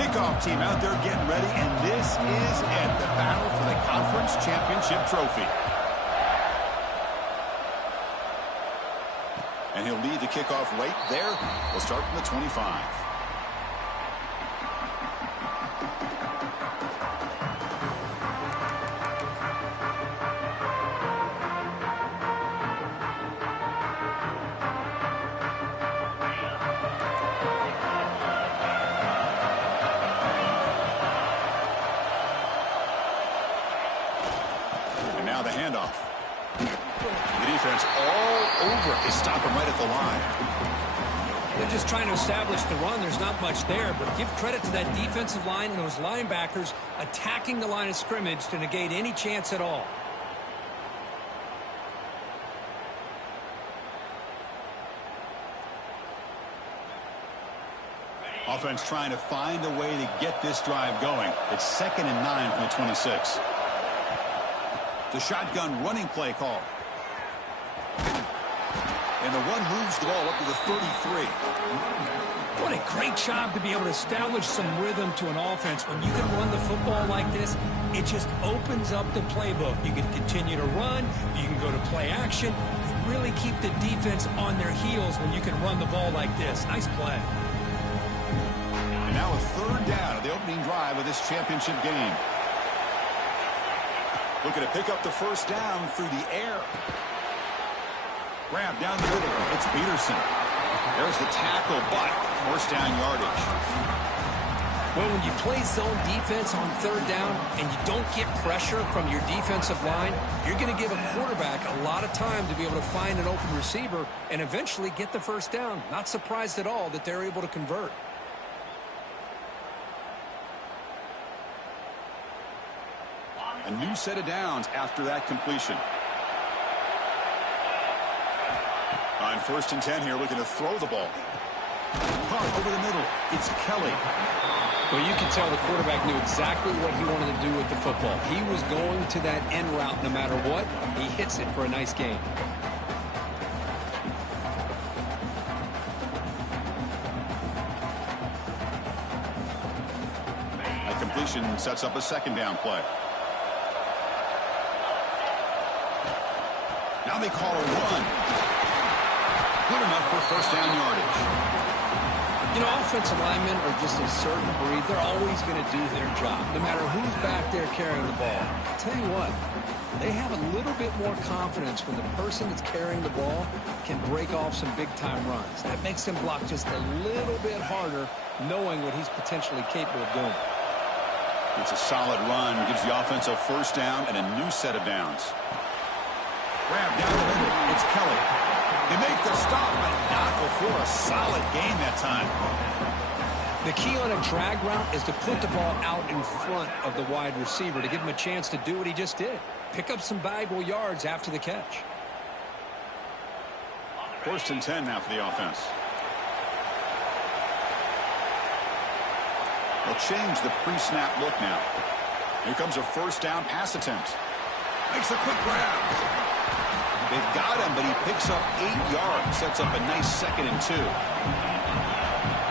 Kickoff team out there getting ready, and this is it, the battle for the conference championship trophy. And he'll lead the kickoff right there. We'll start from the 25. And now the handoff. The defense all over. They stop him right at the line. They're just trying to establish the run. There's not much there, but give credit to that defensive line and those linebackers attacking the line of scrimmage to negate any chance at all. Offense trying to find a way to get this drive going. It's 2nd and 9 from the 26. The shotgun running play call. And the one moves the ball up to the 33. What a great job to be able to establish some rhythm to an offense. When you can run the football like this, it just opens up the playbook. You can continue to run. You can go to play action. You really keep the defense on their heels when you can run the ball like this. Nice play. And now a 3rd down of the opening drive of this championship game. Looking to pick up the 1st down through the air. Grab down the middle. It's Peterson. There's the tackle, but 1st down yardage. Well, when you play zone defense on 3rd down and you don't get pressure from your defensive line, you're going to give a quarterback a lot of time to be able to find an open receiver and eventually get the 1st down. Not surprised at all that they're able to convert. A new set of downs after that completion. On 1st and 10 here, looking to throw the ball. Caught over the middle. It's Kelly. Well, you can tell the quarterback knew exactly what he wanted to do with the football. He was going to that end route no matter what. He hits it for a nice gain. That completion sets up a 2nd down play. Now they call a run. Good enough for 1st down yardage. You know, offensive linemen are just a certain breed. They're always going to do their job, no matter who's back there carrying the ball. I'll tell you what, they have a little bit more confidence when the person that's carrying the ball can break off some big-time runs. That makes them block just a little bit harder, knowing what he's potentially capable of doing. It's a solid run. Gives the offense a 1st down and a new set of downs. Grab down the middle. It's Kelly. They make the stop, but not before a solid gain that time. The key on a drag route is to put the ball out in front of the wide receiver to give him a chance to do what he just did. Pick up some valuable yards after the catch. 1st and 10 now for the offense. They'll change the pre-snap look now. Here comes a 1st down pass attempt. Makes a quick grab. They've got him, but he picks up 8 yards. Sets up a nice 2nd and 2.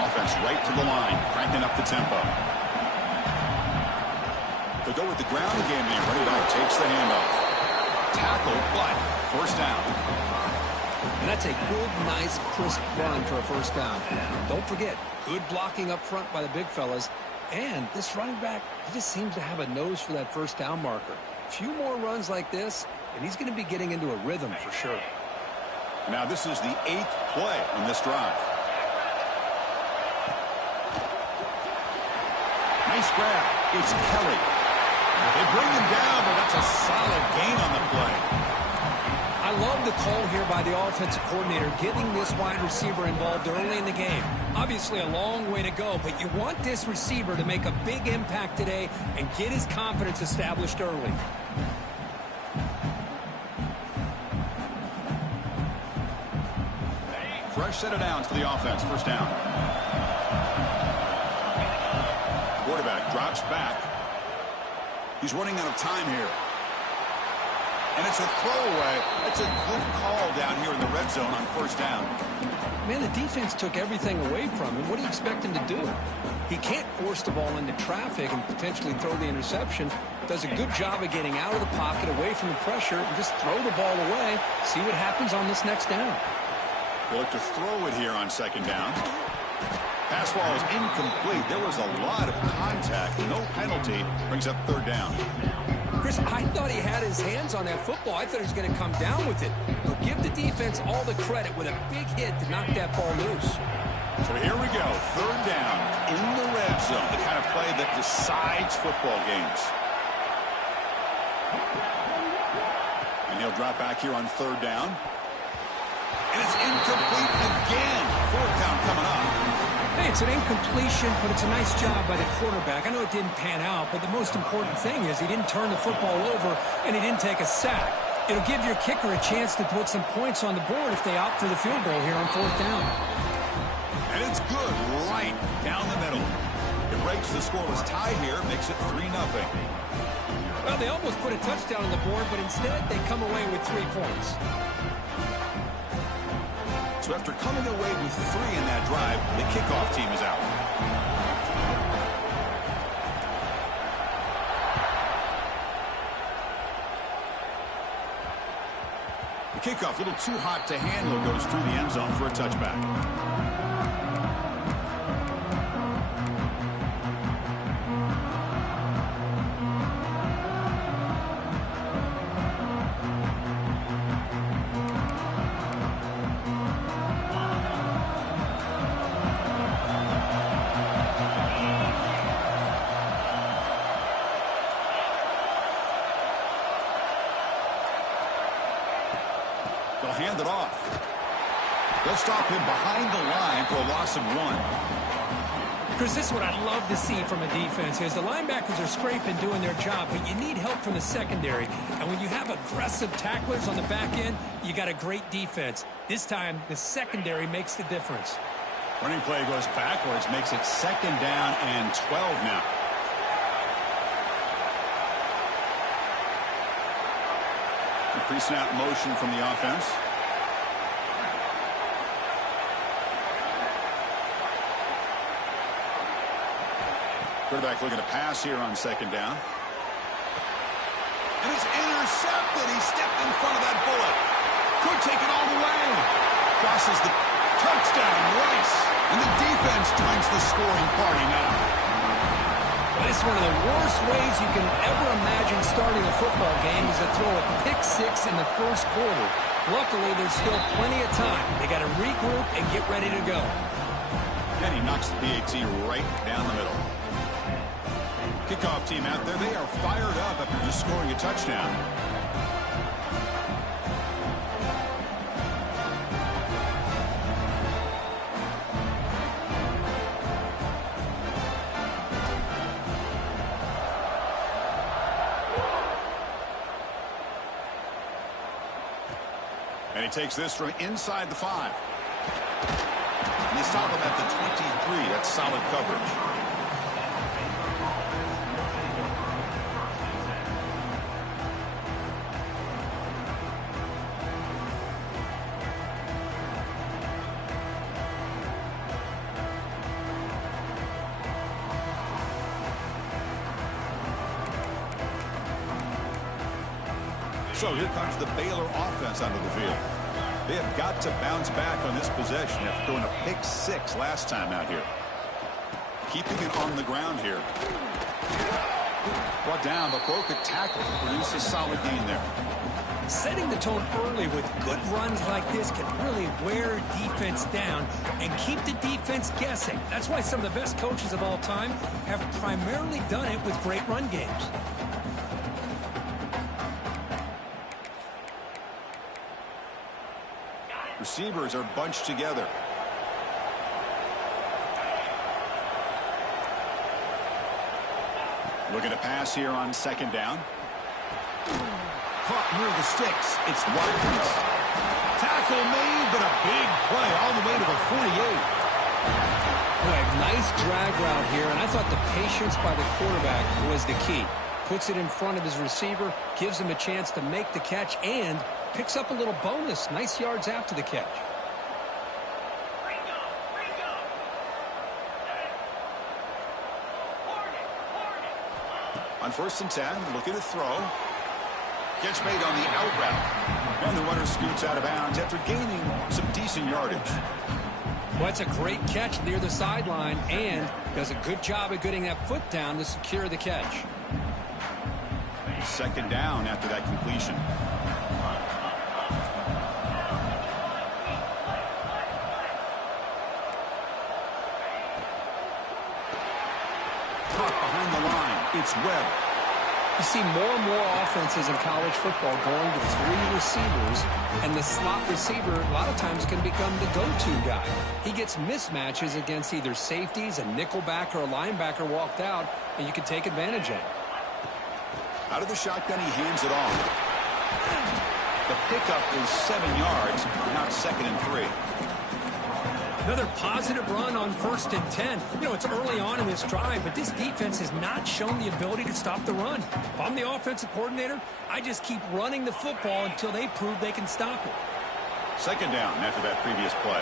Offense right to the line, cranking up the tempo. They'll go with the ground game here. Running back takes the handoff. Tackle, but 1st down. And that's a good, nice, crisp run for a 1st down. Don't forget, good blocking up front by the big fellas. And this running back, he just seems to have a nose for that 1st down marker. A few more runs like this, and he's going to be getting into a rhythm for sure. Now this is the 8th play on this drive. Nice grab. It's Kelly. They bring him down, but that's a solid gain on the play. I love the call here by the offensive coordinator, getting this wide receiver involved early in the game. Obviously a long way to go, but you want this receiver to make a big impact today and get his confidence established early. Fresh set of downs for the offense. 1st down. Quarterback drops back. He's running out of time here. And it's a throwaway. That's a good call down here in the red zone on 1st down. Man, the defense took everything away from him. What what do you expect him to do? He can't force the ball into traffic and potentially throw the interception. Does a good job of getting out of the pocket, away from the pressure, and just throw the ball away. See what happens on this next down. They look to throw it here on second down. Pass ball is incomplete. There was a lot of contact. No penalty. Brings up third down. Chris, I thought he had his hands on that football. I thought he was going to come down with it. But give the defense all the credit with a big hit to knock that ball loose. So here we go. Third down in the red zone. The kind of play that decides football games. And he'll drop back here on third down. And it's incomplete again. Fourth down coming up. Hey, it's an incompletion, but it's a nice job by the quarterback. I know it didn't pan out, but the most important thing is he didn't turn the football over and he didn't take a sack. It'll give your kicker a chance to put some points on the board if they opt for the field goal here on fourth down. And it's good right down the middle. It breaks the scoreless tie here, makes it 3-0. Well, they almost put a touchdown on the board, but instead they come away with 3 points. So after coming away with 3 in that drive, the kickoff team is out. The kickoff, a little too hot to handle, goes through the end zone for a touchback. They'll hand it off. They'll stop him behind the line for a loss of 1. Chris, this is what I'd love to see from a defense is the linebackers are scraping, doing their job, but you need help from the secondary. And when you have aggressive tacklers on the back end, you got a great defense. This time, the secondary makes the difference. Running play goes backwards, makes it second down and 12 now. Pre-snap motion from the offense. Quarterback looking to pass here on second down. And it's intercepted. He stepped in front of that bullet. Could take it all the way. Crosses the touchdown, Rice. And the defense joins the scoring party now. It's one of the worst ways you can ever imagine starting a football game is to throw a pick-6 in the first quarter. Luckily, there's still plenty of time. They got to regroup and get ready to go. And he knocks the PAT right down the middle. Kickoff team out there, they are fired up after just scoring a touchdown. And he takes this from inside the 5. And they stop him at the 23. That's solid coverage. So here comes the Baylor offense onto the field. They have got to bounce back on this possession after throwing a pick-6 last time out here. Keeping it on the ground here. Brought down, but broke a tackle to produce a solid gain there. Setting the tone early with good runs like this can really wear defense down and keep the defense guessing. That's why some of the best coaches of all time have primarily done it with great run games. Receivers are bunched together. Looking to pass here on second down. Caught near the sticks. It's Watkins. Tackle made, but a big play all the way to the 48. Boy, nice drag route here, and I thought the patience by the quarterback was the key. Puts it in front of his receiver, gives him a chance to make the catch, and picks up a little bonus. Nice yards after the catch. On 1st and 10, looking to throw. Gets made on the out route. And the runner scoots out of bounds after gaining some decent yardage. Well, that's a great catch near the sideline and does a good job of getting that foot down to secure the catch. 2nd down after that completion. Caught behind the line. It's Webb. You see more and more offenses in college football going to 3 receivers, and the slot receiver a lot of times can become the go-to guy. He gets mismatches against either safeties, a nickelback, or a linebacker walked out, and you can take advantage of it. Out of the shotgun, he hands it off. The pickup is 7 yards. Now it's 2nd and 3. Another positive run on 1st and 10. You know, it's early on in this drive, but this defense has not shown the ability to stop the run. If I'm the offensive coordinator, I just keep running the football until they prove they can stop it. 2nd down after that previous play.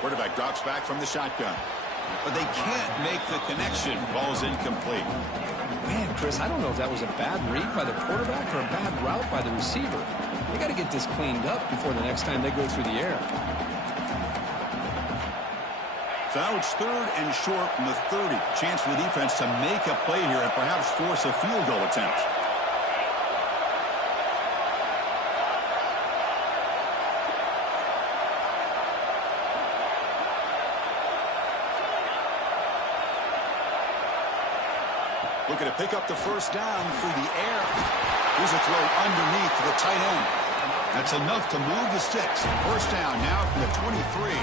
Quarterback drops back from the shotgun. But they can't make the connection. Ball's incomplete. Man, Chris, I don't know if that was a bad read by the quarterback or a bad route by the receiver. They got to get this cleaned up before the next time they go through the air. So now it's 3rd and short from the 30. Chance for the defense to make a play here and perhaps force a field goal attempt. Looking to pick up the 1st down through the air. Here's a throw underneath to the tight end. That's enough to move the sticks. 1st down now from the 23.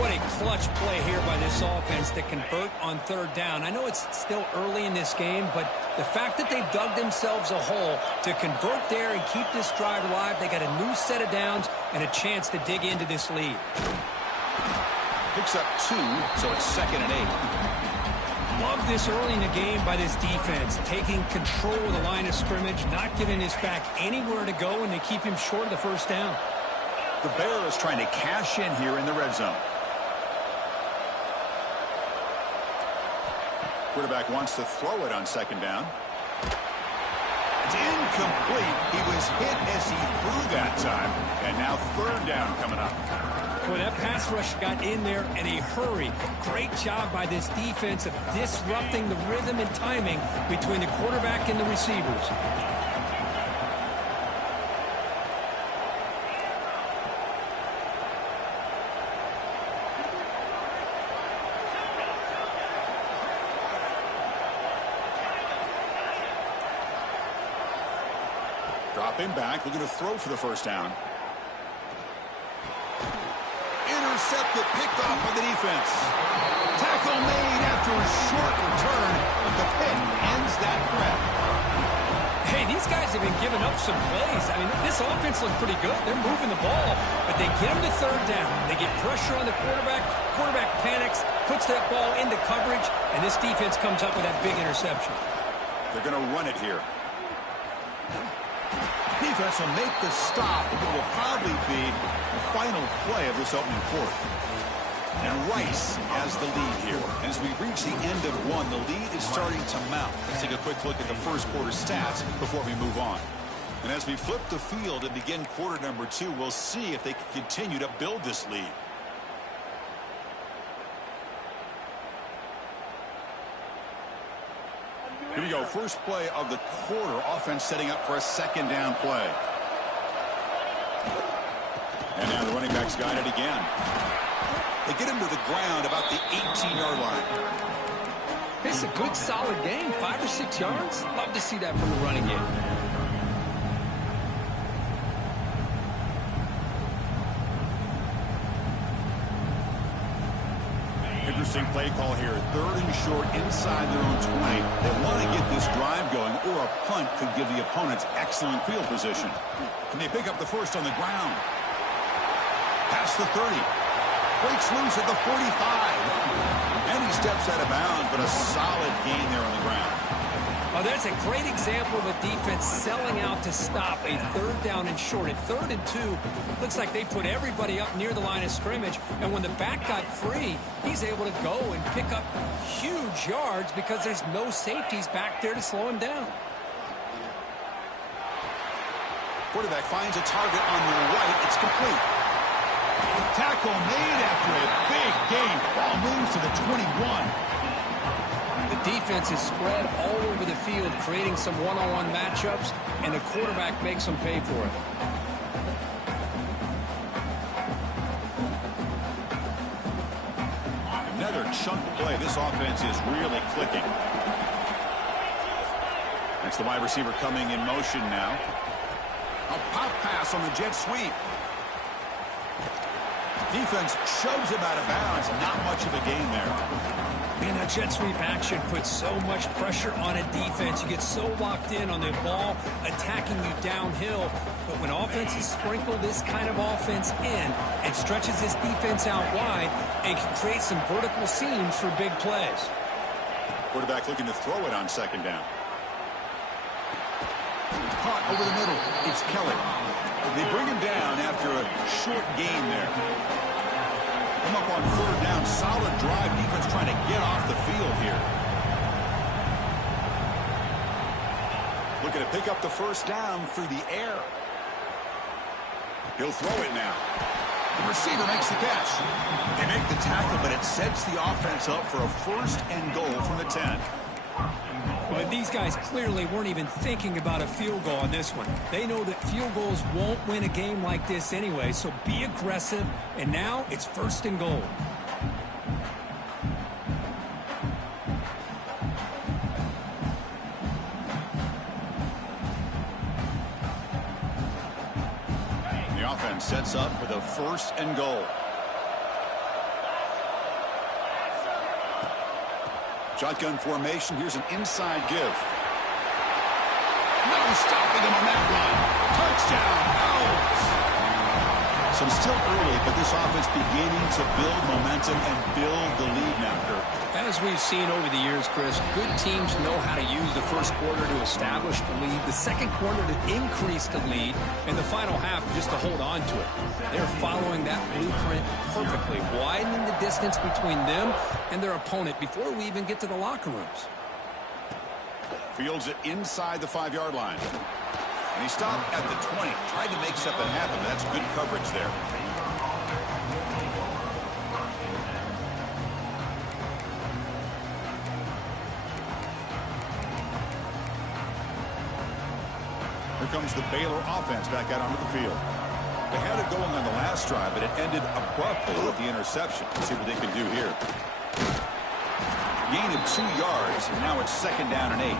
What a clutch play here by this offense to convert on 3rd down. I know it's still early in this game, but the fact that they've dug themselves a hole to convert there and keep this drive alive, they got a new set of downs and a chance to dig into this lead. Picks up 2, so it's 2nd and 8. Love this early in the game by this defense, taking control of the line of scrimmage, not giving this back anywhere to go, and they keep him short of the 1st down. The Bears trying to cash in here in the red zone. Quarterback wants to throw it on 2nd down. It's incomplete. He was hit as he threw that time. And now 3rd down coming up. Boy, that pass rush got in there in a hurry. Great job by this defense of disrupting the rhythm and timing between the quarterback and the receivers. Dropping back, looking to throw for the 1st down. Intercepted, picked off by the defense. Tackle made after a short return, but the pick ends that threat. Hey, these guys have been giving up some plays. I mean, this offense looked pretty good. They're moving the ball, but they get them to 3rd down. They get pressure on the quarterback. Quarterback panics, puts that ball into coverage, and this defense comes up with that big interception. They're going to run it here. Defense will make the stop, and it will probably be the final play of this opening quarter. And Rice has the lead here. As we reach the end of 1, the lead is starting to mount. Let's take a quick look at the 1st quarter stats before we move on. And as we flip the field and begin quarter number 2, we'll see if they can continue to build this lead. Here we go. First play of the quarter. Offense setting up for a 2nd down play. And now the running back's got it again. They get him to the ground about the 18-yard line. It's a good, solid game. 5 or 6 yards. Love to see that from the running game. Interesting play call here. 3rd and short inside their own 20. They want to get this drive going, or a punt could give the opponents excellent field position. Can they pick up the 1st on the ground? Past the 30. Breaks loose at the 45. And he steps out of bounds, but a solid gain there on the ground. Oh, there's a great example of a defense selling out to stop a third down and short. At 3rd and 2, looks like they put everybody up near the line of scrimmage, and when the back got free, he's able to go and pick up huge yards because there's no safeties back there to slow him down. Quarterback finds a target on the right. It's complete. Tackle made after a big gain. Ball moves to the 21. The defense is spread all over the field, creating some one-on-one matchups, and the quarterback makes them pay for it. Another chunk play. This offense is really clicking. That's the wide receiver coming in motion now. A pop pass on the jet sweep. Defense shoves him out of bounds. Not much of a gain there. Man, that jet sweep action puts so much pressure on a defense. You get so locked in on the ball attacking you downhill. But when offenses sprinkle this kind of offense in and stretches this defense out wide, it can create some vertical seams for big plays. Quarterback looking to throw it on 2nd down. Caught over the middle. It's Kelly. They bring him down after a short gain there. Come up on 3rd down. Solid drive. Defense trying to get off the field here. Looking to pick up the 1st down through the air. He'll throw it now. The receiver makes the catch. They make the tackle, but it sets the offense up for a 1st and goal from the 10. But these guys clearly weren't even thinking about a field goal on this one. They know that field goals won't win a game like this anyway, so be aggressive, and now it's 1st and goal. The offense sets up with a 1st and goal. Shotgun formation. Here's an inside give. No stopping him on that run. Touchdown, Owls. So still early, but this offense beginning to build momentum and build the lead now, Kirk. As we've seen over the years, Chris, good teams know how to use the 1st quarter to establish the lead, the 2nd quarter to increase the lead, and the final half just to hold on to it. They're following that blueprint perfectly, widening the distance between them and their opponent before we even get to the locker rooms. Fields it inside the 5-yard line. And he stopped at the 20. Tried to make something happen, but that's good coverage there. Here comes the Baylor offense back out onto the field. They had it going on the last drive, but it ended abruptly with the interception. Let's see what they can do here. Gain of 2 yards, and now it's 2nd down and 8.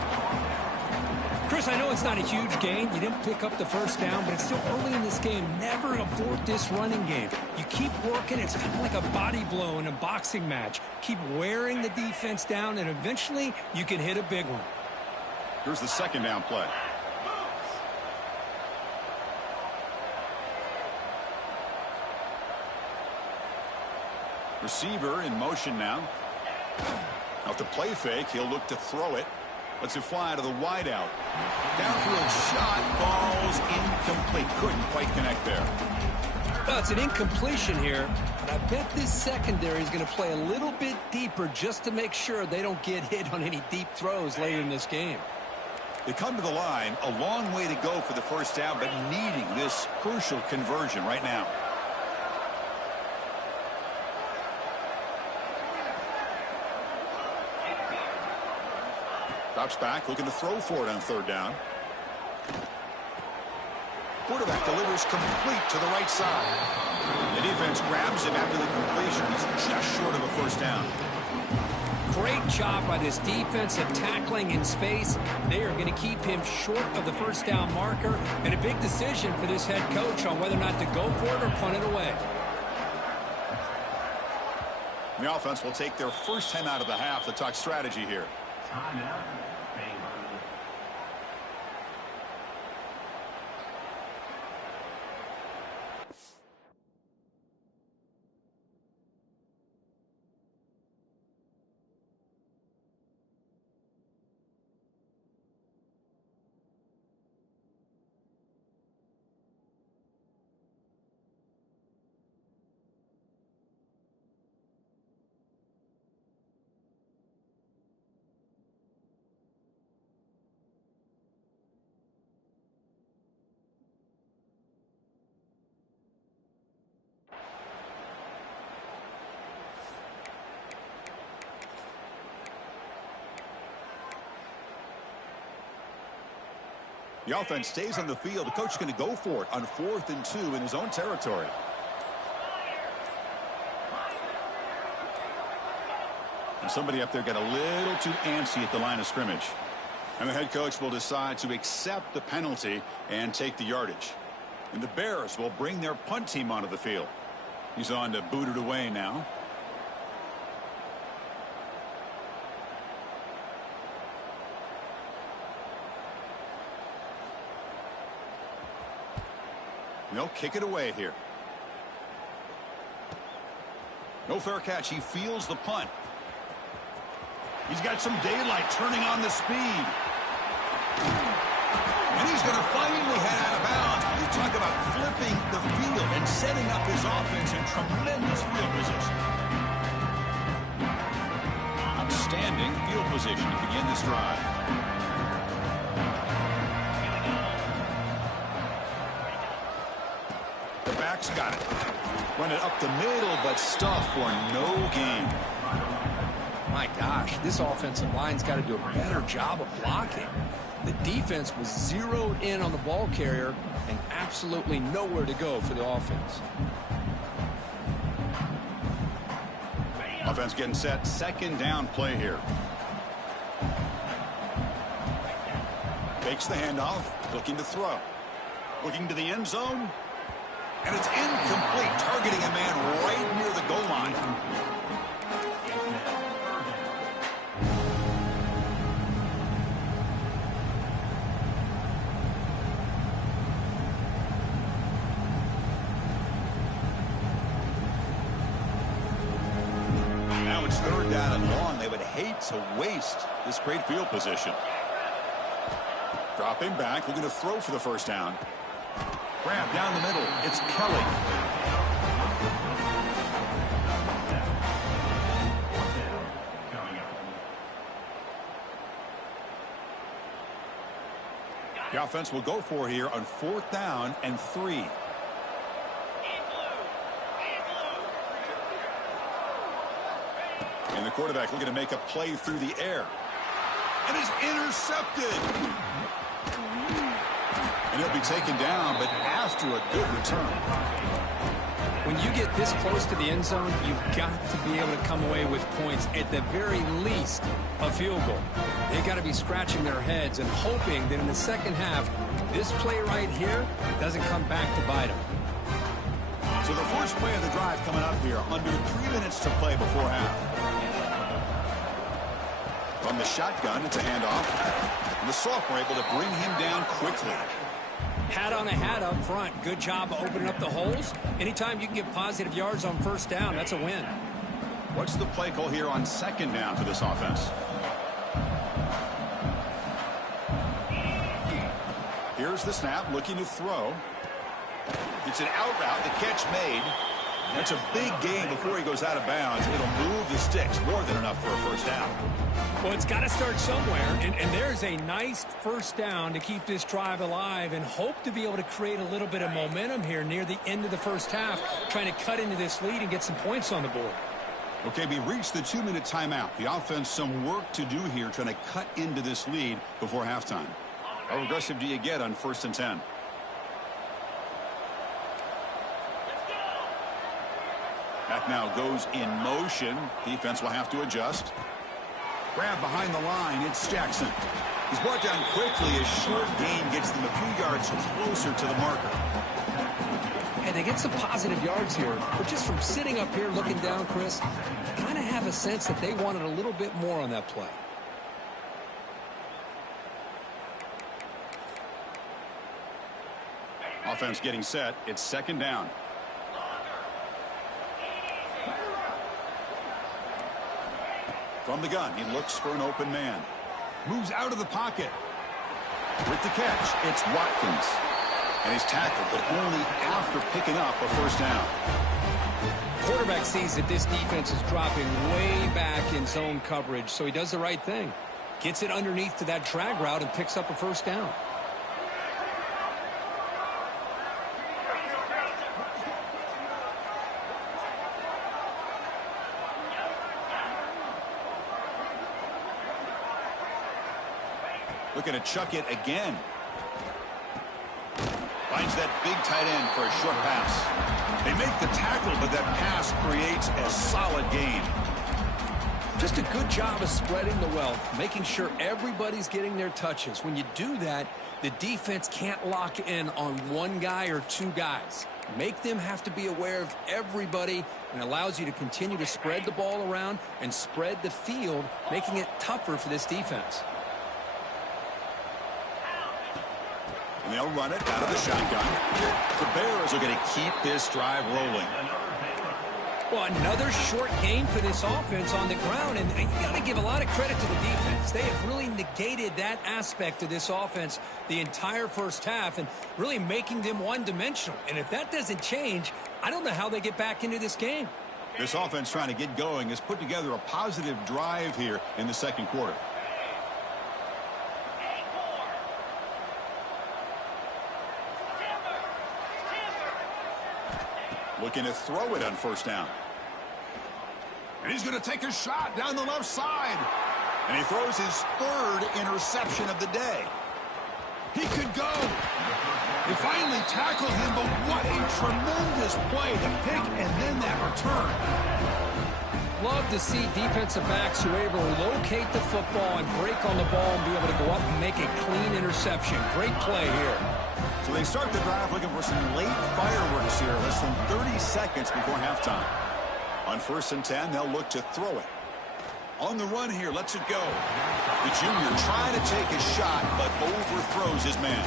Chris, I know it's not a huge gain. You didn't pick up the 1st down, but it's still early in this game. Never abort this running game. You keep working. It's kind of like a body blow in a boxing match. Keep wearing the defense down, and eventually you can hit a big one. Here's the 2nd down play. Receiver in motion now. Off the play fake, he'll look to throw it. Lets it fly to the wideout. Downfield shot, ball's incomplete. Couldn't quite connect there. Well, it's an incompletion here, but I bet this secondary is going to play a little bit deeper just to make sure they don't get hit on any deep throws later in this game. They come to the line, a long way to go for the 1st down, but needing this crucial conversion right now. Drops back, looking to throw for it on 3rd down. Quarterback delivers complete to the right side. The defense grabs him after the completion. He's just short of a 1st down. Great job by this defensive tackling in space. They are going to keep him short of the 1st down marker, and a big decision for this head coach on whether or not to go for it or punt it away. The offense will take their 1st time out of the half to talk strategy here. The offense stays on the field. The coach is going to go for it on 4th and 2 in his own territory. And somebody up there got a little too antsy at the line of scrimmage. And the head coach will decide to accept the penalty and take the yardage. And the Bears will bring their punt team onto the field. He's on to boot it away now. They'll kick it away here. No fair catch. He feels the punt. He's got some daylight turning on the speed. And he's going to finally head out of bounds. You talk about flipping the field and setting up his offense in tremendous field position. Outstanding field position to begin this drive. The back's got it. Run it up the middle, but stuff for no gain. My gosh, this offensive line's got to do a better job of blocking. The defense was zeroed in on the ball carrier and absolutely nowhere to go for the offense. Offense getting set. 2nd down play here. Fakes the handoff. Looking to throw. Looking to the end zone. And it's incomplete. Targeting a man right near the goal line. Now it's 3rd down and long. They would hate to waste this great field position. Dropping back, looking to throw for the 1st down. Grab down the middle. It's Kelly. The offense will go for here on 4th down and 3. And the quarterback looking to make a play through the air. And it's intercepted. And he'll be taken down, but after a good return. When you get this close to the end zone, you've got to be able to come away with points, at the very least a field goal. They've got to be scratching their heads and hoping that in the second half, this play right here doesn't come back to bite them. So the first play of the drive coming up here, under 3 minutes to play before half. From the shotgun, it's a handoff. And the sophomore able to bring him down quickly. Hat on a hat up front. Good job of opening up the holes. Anytime you can get positive yards on 1st down, that's a win. What's the play call here on 2nd down for this offense? Here's the snap, looking to throw. It's an out route, the catch made. That's a big gain before he goes out of bounds. It'll move the sticks, more than enough for a 1st down. Well, it's got to start somewhere, and there's a nice 1st down to keep this drive alive and hope to be able to create a little bit of momentum here near the end of the 1st half, trying to cut into this lead and get some points on the board. Okay, we reached the 2-minute timeout. The offense some work to do here, trying to cut into this lead before halftime. How aggressive do you get on 1st and 10? That now goes in motion. Defense will have to adjust. Grab behind the line. It's Jackson. He's brought down quickly. A short gain gets them a few yards closer to the marker. And they get some positive yards here. But just from sitting up here looking down, Chris, kind of have a sense that they wanted a little bit more on that play. Offense getting set. It's 2nd down. From the gun, he looks for an open man. Moves out of the pocket. With the catch, it's Watkins. And he's tackled, but only after picking up a 1st down. Quarterback sees that this defense is dropping way back in zone coverage, so he does the right thing. Gets it underneath to that drag route and picks up a 1st down. Looking to chuck it again. Finds that big tight end for a short pass. They make the tackle, but that pass creates a solid gain. Just a good job of spreading the wealth, making sure everybody's getting their touches. When you do that, the defense can't lock in on one guy or two guys. Make them have to be aware of everybody, and allows you to continue to spread the ball around and spread the field, making it tougher for this defense. And they'll run it out of the shotgun. The Bears are going to keep this drive rolling. Well, another short gain for this offense on the ground, and you got to give a lot of credit to the defense. They have really negated that aspect of this offense the entire first half and really making them one-dimensional. And if that doesn't change, I don't know how they get back into this game. This offense trying to get going has put together a positive drive here in the second quarter. Looking to throw it on first down. And he's going to take a shot down the left side. And he throws his third interception of the day. He could go. They finally tackle him, but what a tremendous play. The pick and then that return. Love to see defensive backs who are able to locate the football and break on the ball and be able to go up and make a clean interception. Great play here. So they start the drive looking for some late fireworks here, less than 30 seconds before halftime. On 1st and 10, they'll look to throw it. On the run here, lets it go. The junior trying to take a shot, but overthrows his man.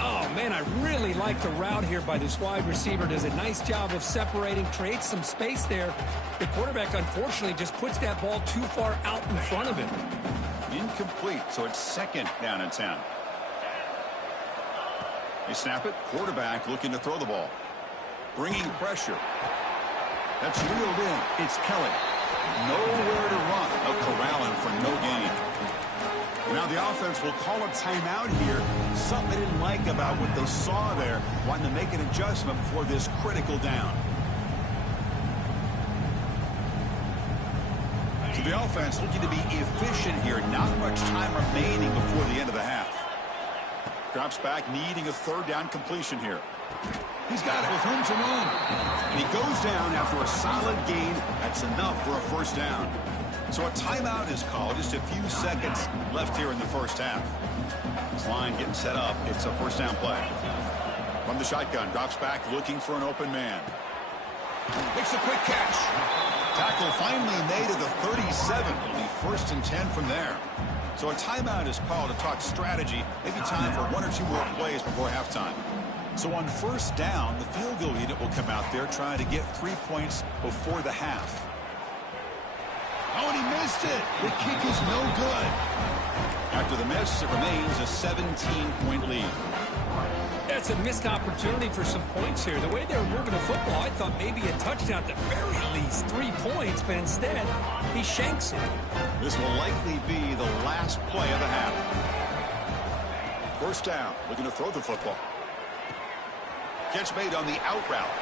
Oh, man, I really like the route here by this wide receiver. Does a nice job of separating, creates some space there. The quarterback, unfortunately, just puts that ball too far out in front of him. Incomplete, so it's 2nd down and 10. They snap it. Quarterback looking to throw the ball. Bringing pressure. That's reeled in. It's Kelly. Nowhere to run. A corralling for no gain. Now the offense will call a timeout here. Something they didn't like about what they saw there. Wanting to make an adjustment before this critical down. So the offense looking to be efficient here. Not much time remaining before the end of the half. Drops back, needing a 3rd down completion here. He's got it with room to run. And he goes down after a solid gain. That's enough for a 1st down. So a timeout is called. Just a few seconds left here in the first half. This line getting set up. It's a 1st down play. From the shotgun, drops back, looking for an open man. Makes a quick catch. Tackle finally made at the 37. Only 1st and 10 from there. So a timeout is called to talk strategy. Maybe time for 1 or 2 more plays before halftime. So on 1st down, the field goal unit will come out there trying to get 3 points before the half. Oh, and he missed it. The kick is no good. After the miss, it remains a 17-point lead. That's a missed opportunity for some points here. The way they were moving the football, I thought maybe a touchdown at the very least, 3 points, but instead, he shanks it. This will likely be the last play of the half. 1st down, looking to throw the football. Catch made on the out route.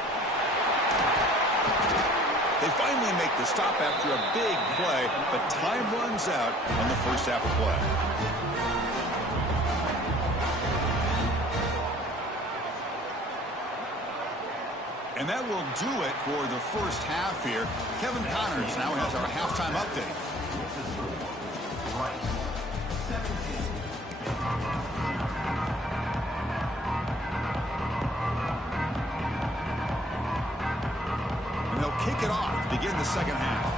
They finally make the stop after a big play, but time runs out on the first half of play. And that will do it for the first half here. Kevin Connors now has our halftime update. And they'll kick it off to begin the second half.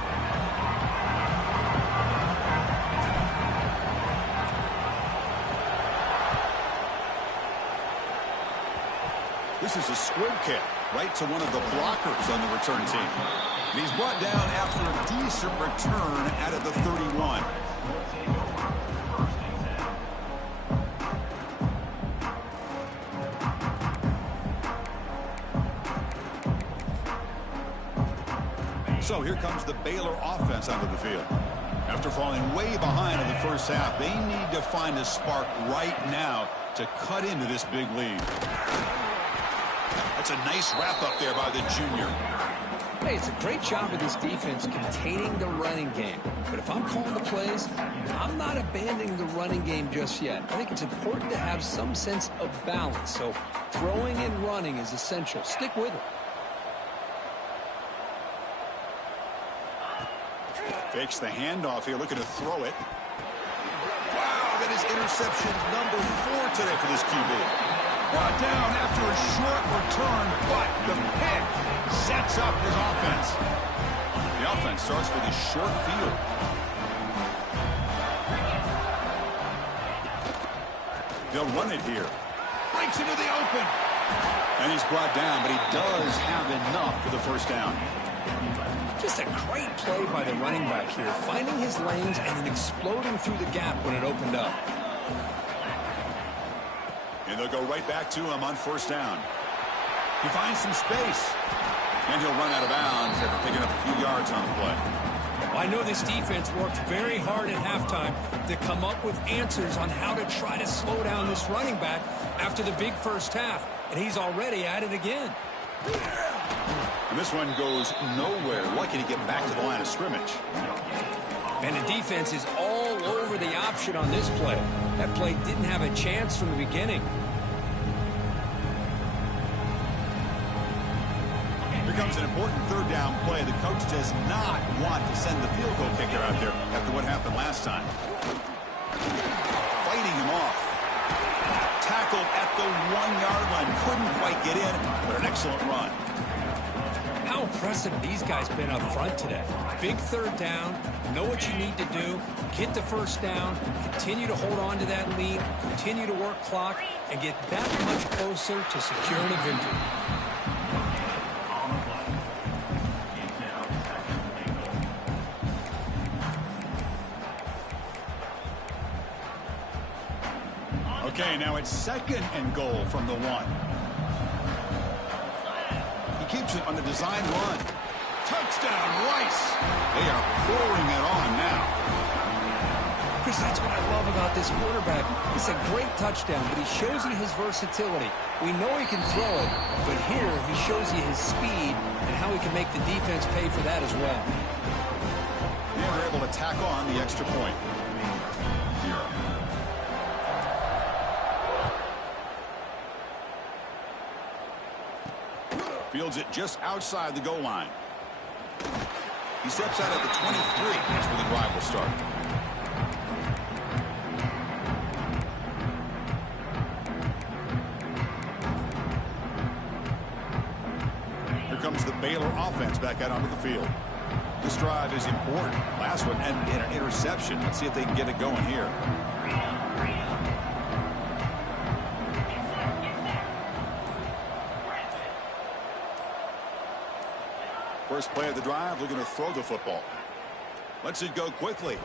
This is a squib kick right to one of the blockers on the return team. And he's brought down after a decent return out of the 31. So here comes the Baylor offense onto the field. After falling way behind in the first half, they need to find a spark right now to cut into this big lead. That's a nice wrap up there by the junior. Hey, it's a great job of this defense containing the running game. But if I'm calling the plays, I'm not abandoning the running game just yet. I think it's important to have some sense of balance. So throwing and running is essential. Stick with it. Fakes the handoff here, looking to throw it. Wow, that is interception number 4 today for this QB. Brought down after a short return, but the pick sets up his offense. The offense starts with a short field. They'll run it here. Breaks into the open. And he's brought down, but he does have enough for the first down. Just a great play by the running back here, finding his lanes and then exploding through the gap when it opened up. And they'll go right back to him on first down. He finds some space. And he'll run out of bounds after picking up a few yards on the play. I know this defense worked very hard at halftime to come up with answers on how to try to slow down this running back after the big first half. And he's already at it again. And this one goes nowhere. Lucky to get back to the line of scrimmage. And the defense is all over the option on this play. That play didn't have a chance from the beginning. Here comes an important third down play. The coach does not want to send the field goal kicker out there after what happened last time. Fighting him off. Tackled at the 1-yard line. Couldn't quite get in, but an excellent run. How impressive these guys been up front today. Big third down, know what you need to do, get the first down, continue to hold on to that lead, continue to work clock, and get that much closer to securing a victory. Okay, now it's 2nd and goal from the 1. Keeps it on the design run. Touchdown, Rice. They are pouring it on now. Chris, that's what I love about this quarterback. It's a great touchdown, but he shows you his versatility. We know he can throw it, but here he shows you his speed and how he can make the defense pay for that as well. They were able to tackle on the extra point. Here. Fields it just outside the goal line. He steps out at the 23. That's where the drive will start. Here comes the Baylor offense back out onto the field. This drive is important. Last one ended in an interception. Let's see if they can get it going here. First play of the drive, looking to throw the football. Lets it go quickly.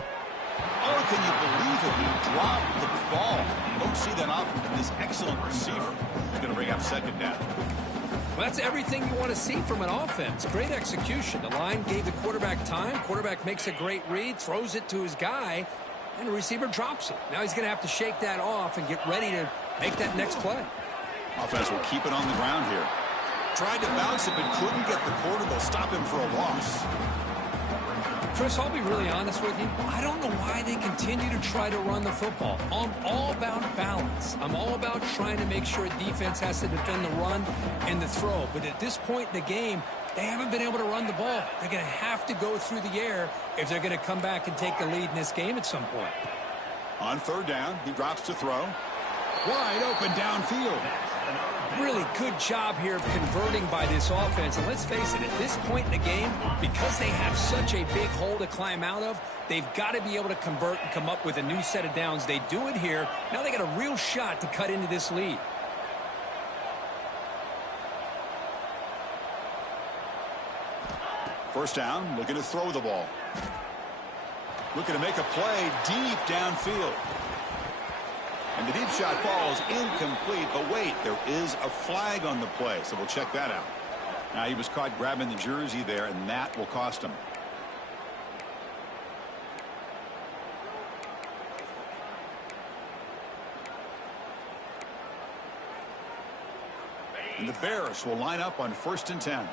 Oh, can you believe it? He dropped the ball. Don't see that often from this excellent receiver. He's going to bring up 2nd down. Well, that's everything you want to see from an offense. Great execution. The line gave the quarterback time. Quarterback makes a great read, throws it to his guy, and the receiver drops it. Now he's going to have to shake that off and get ready to make that next play. Offense will keep it on the ground here. Tried to bounce it, but couldn't get the corner. They'll stop him for a loss. Chris, I'll be really honest with you. I don't know why they continue to try to run the football. I'm all about balance. I'm all about trying to make sure defense has to defend the run and the throw. But at this point in the game, they haven't been able to run the ball. They're going to have to go through the air if they're going to come back and take the lead in this game at some point. On 3rd down, he drops to throw. Wide open downfield. Really good job here of converting by this offense. And let's face it, at this point in the game, because they have such a big hole to climb out of, they've got to be able to convert and come up with a new set of downs. They do it here. Now they got a real shot to cut into this lead. First down, looking to throw the ball. Looking to make a play deep downfield. And the deep shot falls incomplete. But wait, there is a flag on the play, so we'll check that out. Now, he was caught grabbing the jersey there, and that will cost him. And the Bears will line up on 1st and 10.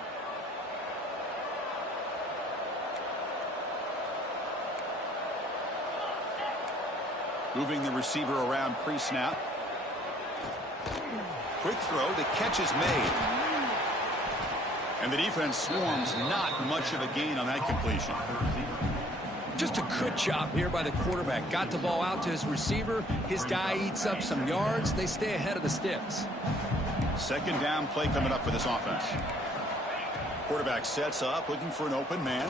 Moving the receiver around pre-snap. Quick throw. The catch is made. And the defense swarms. Not much of a gain on that completion. Just a good job here by the quarterback. Got the ball out to his receiver. His guy eats up some yards. They stay ahead of the sticks. Second down play coming up for this offense. Quarterback sets up, looking for an open man.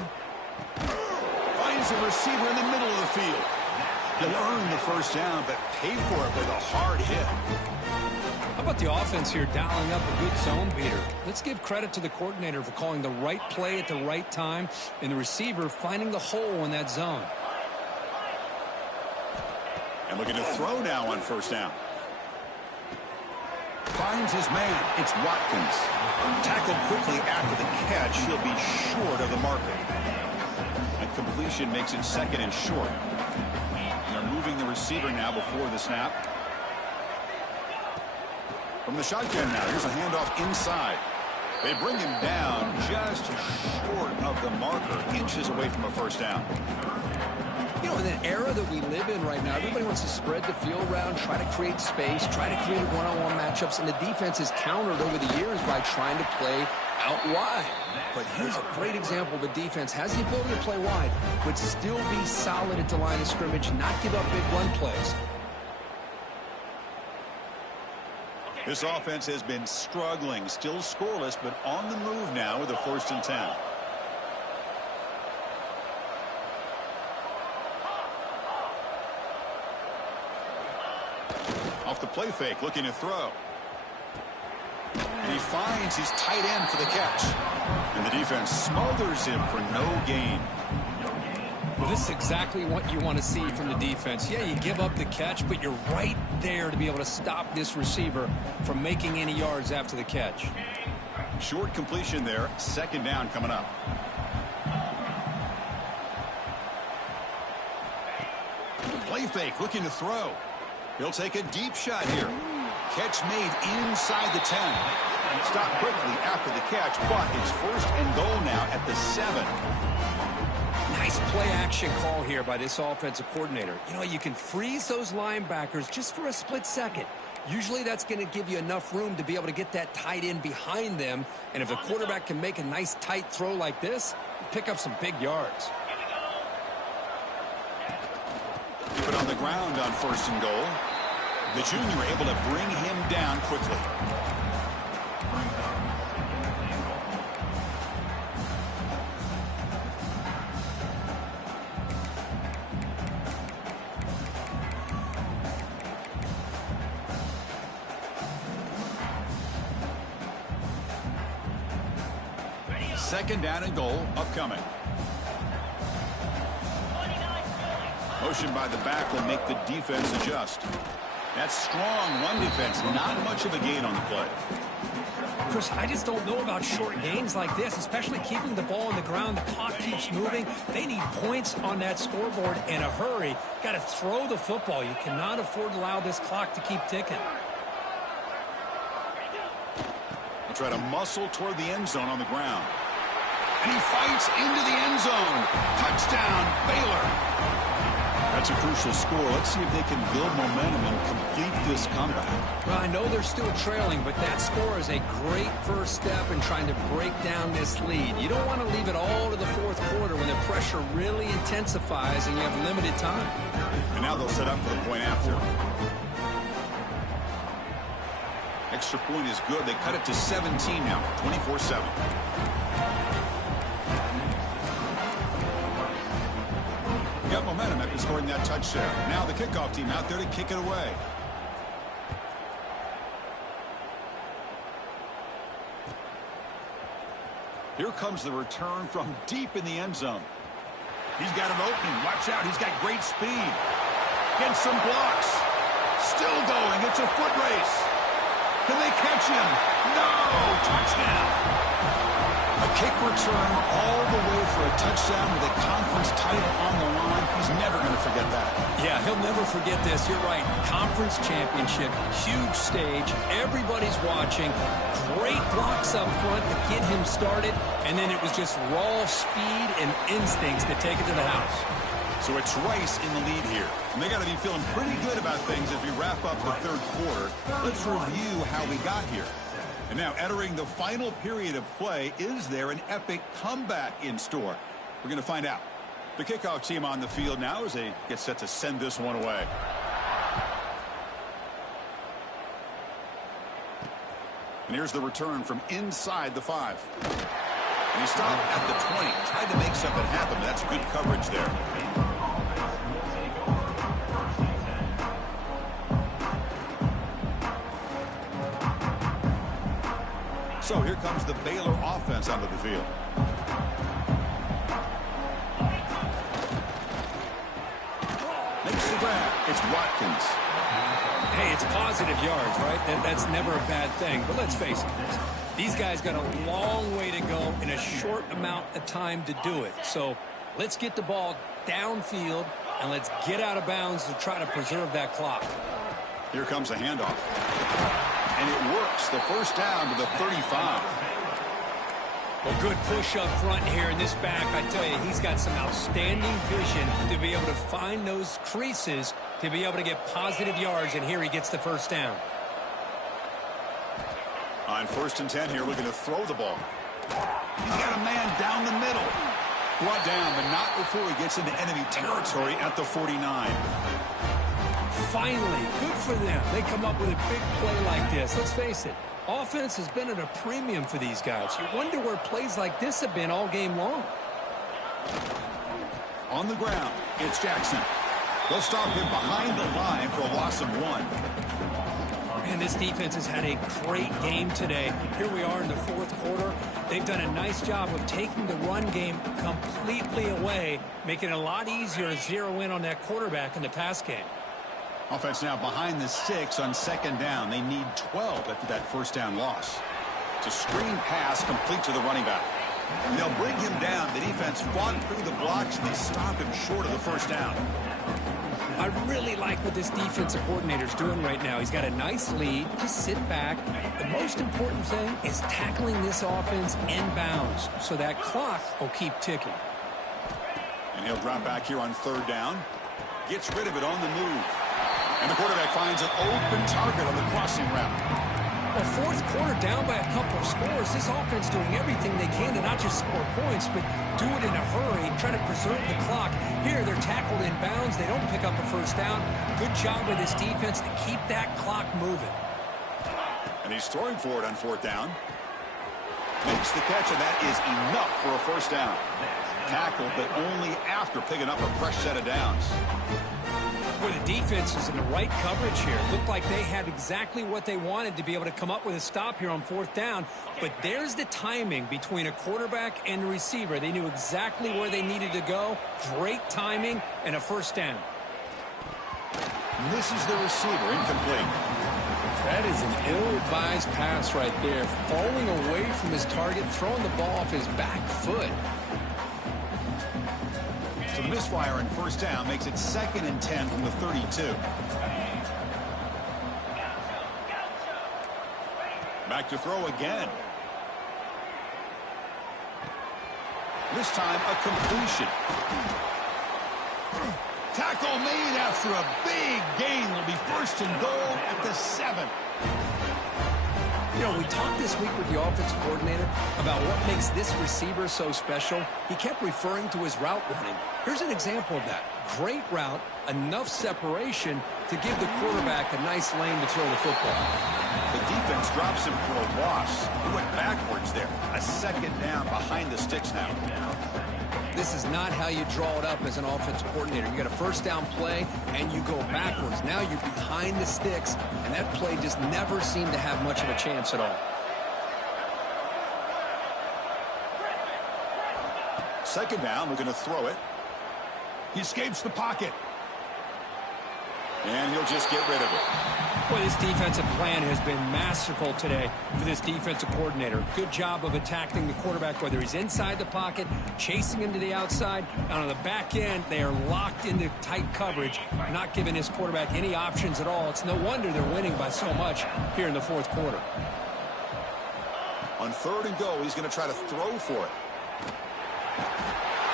Finds a receiver in the middle of the field. He'll earn the first down, but pay for it with a hard hit. How about the offense here dialing up a good zone beater? Let's give credit to the coordinator for calling the right play at the right time and the receiver finding the hole in that zone. And looking to throw now on first down. Finds his man. It's Watkins. Tackled quickly after the catch. He'll be short of the marker. And completion makes it second and short. They're moving the receiver now before the snap. From the shotgun now, here's a handoff inside. They bring him down just short of the marker, inches away from a first down. You know, in the era that we live in right now, everybody wants to spread the field around, try to create space, try to create one-on-one matchups, and the defense has countered over the years by trying to play out wide. But here's a great example of a defense has the ability to play wide, but still be solid at the line of scrimmage, not give up big run plays. This offense has been struggling, still scoreless, but on the move now with a 1st and 10. Off the play fake, looking to throw. And he finds his tight end for the catch. And the defense smothers him for no gain. Well, this is exactly what you want to see from the defense. Yeah, you give up the catch, but you're right there to be able to stop this receiver from making any yards after the catch. Short completion there. Second down coming up. Play fake, looking to throw. He'll take a deep shot here. Catch made inside the 10. Stopped quickly after the catch, but it's 1st and goal now at the 7. Nice play-action call here by this offensive coordinator. You know, you can freeze those linebackers just for a split second. Usually that's going to give you enough room to be able to get that tight end behind them. And if the quarterback can make a nice tight throw like this, pick up some big yards. Keep it on the ground on 1st and goal. The junior able to bring him down quickly. Second down and goal upcoming. Motion by the back will make the defense adjust. That's strong run defense. Not much of a gain on the play. Chris, I just don't know about short gains like this, especially keeping the ball on the ground. The clock keeps moving. They need points on that scoreboard in a hurry. Got to throw the football. You cannot afford to allow this clock to keep ticking. He'll try to muscle toward the end zone on the ground. And he fights into the end zone. Touchdown, Baylor. That's a crucial score. Let's see if they can build momentum and complete this comeback. Well, I know they're still trailing, but that score is a great first step in trying to break down this lead. You don't want to leave it all to the 4th quarter when the pressure really intensifies and you have limited time. And now they'll set up for the point after. Extra point is good. They cut it to 17 now, 24-7. Got momentum after scoring that touchdown. Now the kickoff team out there to kick it away. Here comes the return from deep in the end zone. He's got an opening. Watch out. He's got great speed. Gets some blocks. Still going. It's a foot race. Can they catch him? No! Touchdown! A kick return all the way for a touchdown with a conference title on the line. He's never going to forget that. Yeah, he'll never forget this. You're right. Conference championship, huge stage. Everybody's watching. Great blocks up front to get him started. And then it was just raw speed and instincts to take it to the house. So it's Rice in the lead here. And they got to be feeling pretty good about things as we wrap up the third quarter. Let's review how we got here. And now entering the final period of play, is there an epic comeback in store? We're going to find out. The kickoff team on the field now as they get set to send this one away. And here's the return from inside the 5. And he stopped at the 20. Tried to make something happen, but that's good coverage there. So here comes the Baylor offense onto the field. Makes the grab. It's Watkins. Hey, it's positive yards, right? That's never a bad thing. But let's face it, these guys got a long way to go in a short amount of time to do it. So let's get the ball downfield, and let's get out of bounds to try to preserve that clock. Here comes a handoff. And it works. The first down to the 35. Well, good push up front here in this back. I tell you, he's got some outstanding vision to be able to find those creases to be able to get positive yards, and here he gets the first down. On 1st and 10 here, looking to throw the ball. He's got a man down the middle. Brought down, but not before he gets into enemy territory at the 49. Finally, good for them. They come up with a big play like this. Let's face it, offense has been at a premium for these guys. You wonder where plays like this have been all game long. On the ground, it's Jackson. They'll stop him behind the line for a loss of 1. And this defense has had a great game today. Here we are in the 4th quarter. They've done a nice job of taking the run game completely away, making it a lot easier to zero in on that quarterback in the pass game. Offense now behind the 6 on 2nd down. They need 12 after that first down loss. It's a screen pass complete to the running back. And they'll bring him down. The defense fought through the blocks, and they stop him short of the first down. I really like what this defensive coordinator is doing right now. He's got a nice lead. Just sit back. The most important thing is tackling this offense inbounds so that clock will keep ticking. And he'll drop back here on 3rd down. Gets rid of it on the move. And the quarterback finds an open target on the crossing route. Well, 4th quarter down by a couple of scores. This offense doing everything they can to not just score points, but do it in a hurry, try to preserve the clock. Here, they're tackled in bounds. They don't pick up a first down. Good job by this defense to keep that clock moving. And he's throwing for it on 4th down. Makes the catch, and that is enough for a first down. Tackled, but only after picking up a fresh set of downs. Boy, the defense is in the right coverage here. Looked like they had exactly what they wanted to be able to come up with a stop here on 4th down. But there's the timing between a quarterback and a receiver. They knew exactly where they needed to go. Great timing and a first down. Misses the receiver, incomplete. That is an ill-advised pass right there. Falling away from his target, throwing the ball off his back foot. So misfire on 1st down makes it 2nd and 10 from the 32. Back to throw again. This time a completion. Tackle made after a big gain. Will be 1st and goal at the 7. You know, we talked this week with the offensive coordinator about what makes this receiver so special. He kept referring to his route running. Here's an example of that. Great route, enough separation to give the quarterback a nice lane to throw the football. The defense drops him for a loss. He went backwards there. A 2nd down behind the sticks now. This is not how you draw it up as an offensive coordinator. You got a first down play, and you go backwards. Now you're behind the sticks, and that play just never seemed to have much of a chance at all. 2nd down, we're going to throw it. He escapes the pocket. And he'll just get rid of it. Boy, this defensive plan has been masterful today for this defensive coordinator. Good job of attacking the quarterback, whether he's inside the pocket, chasing him to the outside. And on the back end, they are locked into tight coverage, not giving his quarterback any options at all. It's no wonder they're winning by so much here in the 4th quarter. On 3rd and goal, he's going to try to throw for it.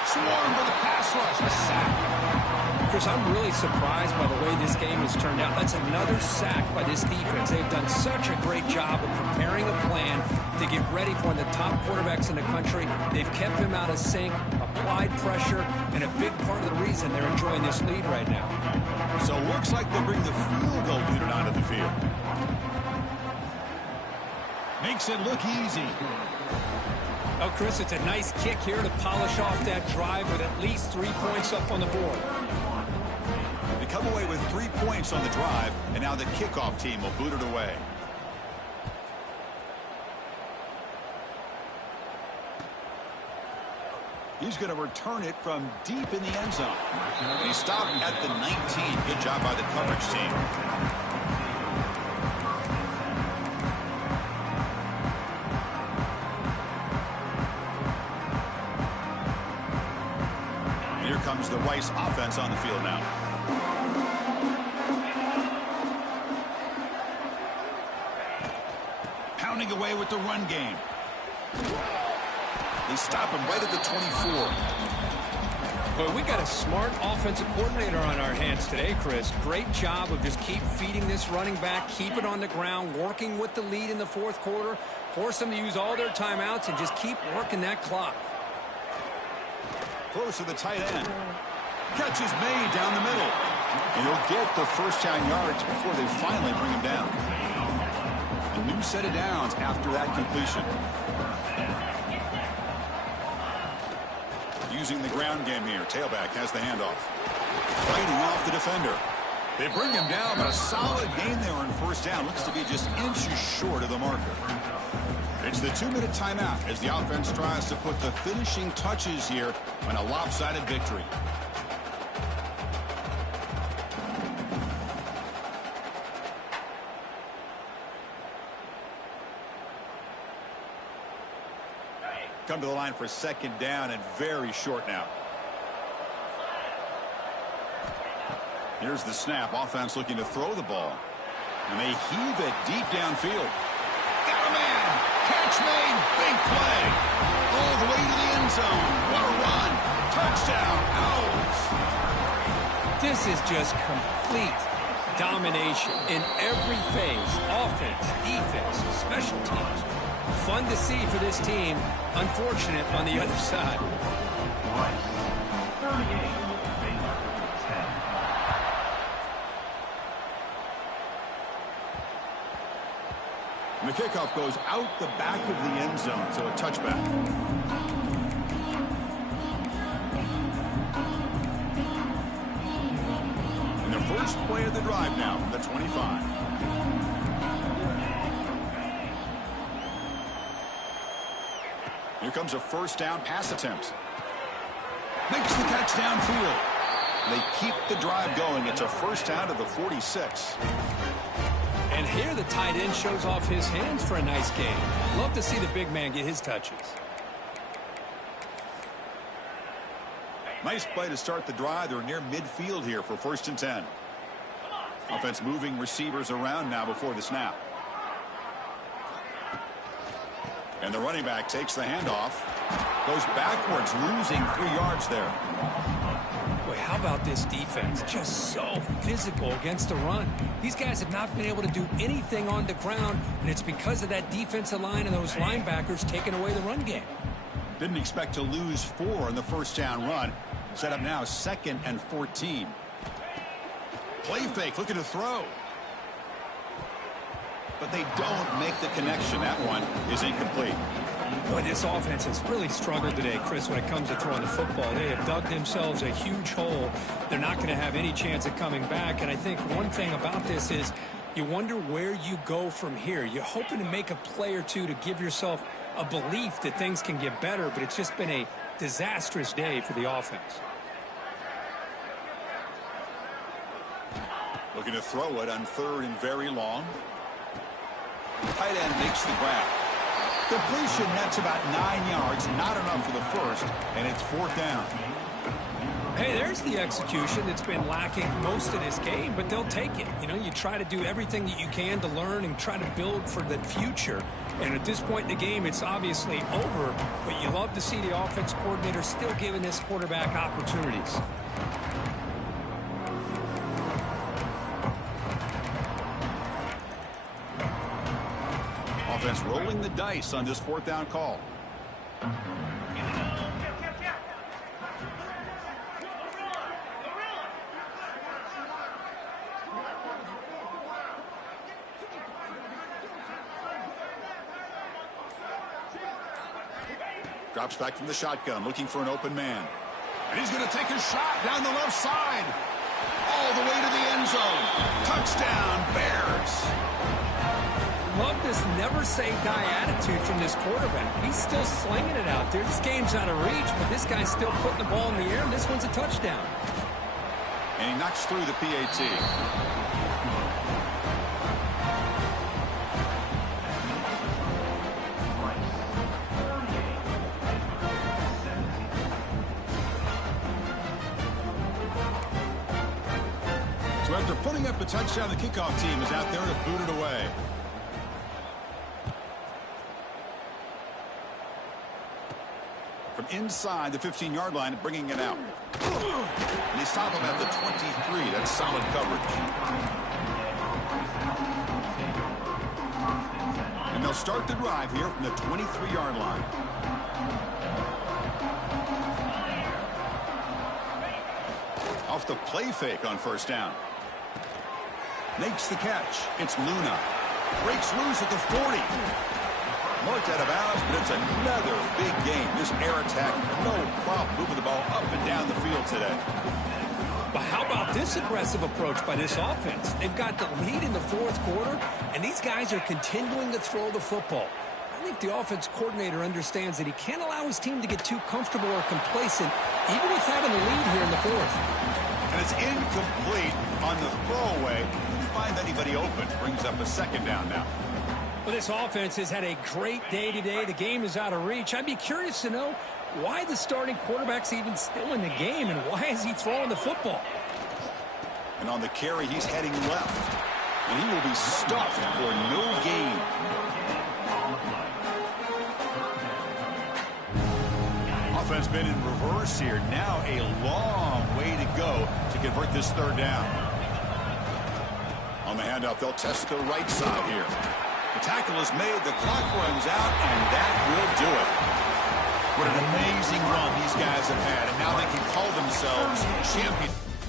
Swarmed with a pass rush, a sack. Chris, I'm really surprised by the way this game has turned out. That's another sack by this defense. They've done such a great job of preparing a plan to get ready for one of the top quarterbacks in the country. They've kept him out of sync, applied pressure, and a big part of the reason they're enjoying this lead right now. So it looks like they'll bring the field goal unit onto the field. Makes it look easy. Oh, Chris, it's a nice kick here to polish off that drive with at least 3 points up on the board. They come away with 3 points on the drive, and now the kickoff team will boot it away. He's going to return it from deep in the end zone. And he stopped at the 19. Good job by the coverage team. Here comes the Rice offense on the field now. Pounding away with the run game. They stop him right at the 24. Well, we got a smart offensive coordinator on our hands today, Chris. Great job of just keep feeding this running back, keep it on the ground, working with the lead in the fourth quarter, force them to use all their timeouts, and just keep working that clock. Close to the tight end. Catch is made down the middle. And he'll get the first down yards before they finally bring him down. A new set of downs after that completion. Using the ground game here. Tailback has the handoff. Fighting off the defender. They bring him down, but a solid gain there on first down. Looks to be just inches short of the marker. It's the 2-minute timeout as the offense tries to put the finishing touches here on a lopsided victory. Come to the line for second down and very short now. Here's the snap. Offense looking to throw the ball. And they heave it deep downfield. Got a man. Catch made. Big play. All the way to the end zone. What a run. Touchdown. Owls. This is just complete domination in every phase. Offense, defense, special teams. Fun to see for this team. Unfortunate on the other side. And the kickoff goes out the back of the end zone, so a touchback. And the first play of the drive now from the 25. Here comes a first down pass attempt. Makes the catch downfield. They keep the drive going. It's a first down to the 46. And here the tight end shows off his hands for a nice game. Love to see the big man get his touches. Nice play to start the drive. They're near midfield here for 1st and 10. Offense moving receivers around now before the snap. And the running back takes the handoff. Goes backwards, losing 3 yards there. Boy, how about this defense? Just so physical against the run. These guys have not been able to do anything on the ground, and it's because of that defensive line and those linebackers taking away the run game. Didn't expect to lose 4 on the first down run. Set up now 2nd and 14. Play fake, looking to throw. But they don't make the connection. That one is incomplete. Boy, this offense has really struggled today, Chris, when it comes to throwing the football. They have dug themselves a huge hole. They're not going to have any chance of coming back. And I think one thing about this is you wonder where you go from here. You're hoping to make a play or two to give yourself a belief that things can get better, but it's just been a disastrous day for the offense. Looking to throw it on 3rd and very long. Tight end makes the grab. Completion, that's about 9 yards. Not enough for the first, and it's 4th down. Hey, there's the execution that's been lacking most of this game, but they'll take it. You know, you try to do everything that you can to learn and try to build for the future. And at this point in the game, it's obviously over, but you love to see the offense coordinator still giving this quarterback opportunities. rolling the dice on this fourth down call. Drops back from the shotgun, looking for an open man. And he's going to take a shot down the left side. All the way to the end zone. Touchdown, Bears. Love this never-say-die attitude from this quarterback. He's still slinging it out there. This game's out of reach, but this guy's still putting the ball in the air, and this one's a touchdown. And he knocks through the PAT. So after putting up a touchdown, the kickoff team is out there to boot it away. From inside the 15-yard line, bringing it out. And they stop him at the 23. That's solid coverage. And they'll start the drive here from the 23-yard line. Off the play fake on first down. Makes the catch. It's Luna. Breaks loose at the 40. Marked out of bounds, but it's another big game. This air attack, no problem moving the ball up and down the field today. But how about this aggressive approach by this offense? They've got the lead in the fourth quarter, and these guys are continuing to throw the football. I think the offense coordinator understands that he can't allow his team to get too comfortable or complacent, even with having the lead here in the fourth. And it's incomplete on the throwaway. Couldn't find anybody open. Brings up a second down now. Well, this offense has had a great day today. The game is out of reach. I'd be curious to know why the starting quarterback's even still in the game, and why is he throwing the football? And on the carry, he's heading left. And he will be stuffed for no gain. Offense been in reverse here. Now a long way to go to convert this third down. On the handoff, they'll test the right side here. The tackle is made, the clock runs out, and that will do it. What an amazing run these guys have had, and now they can call themselves champions.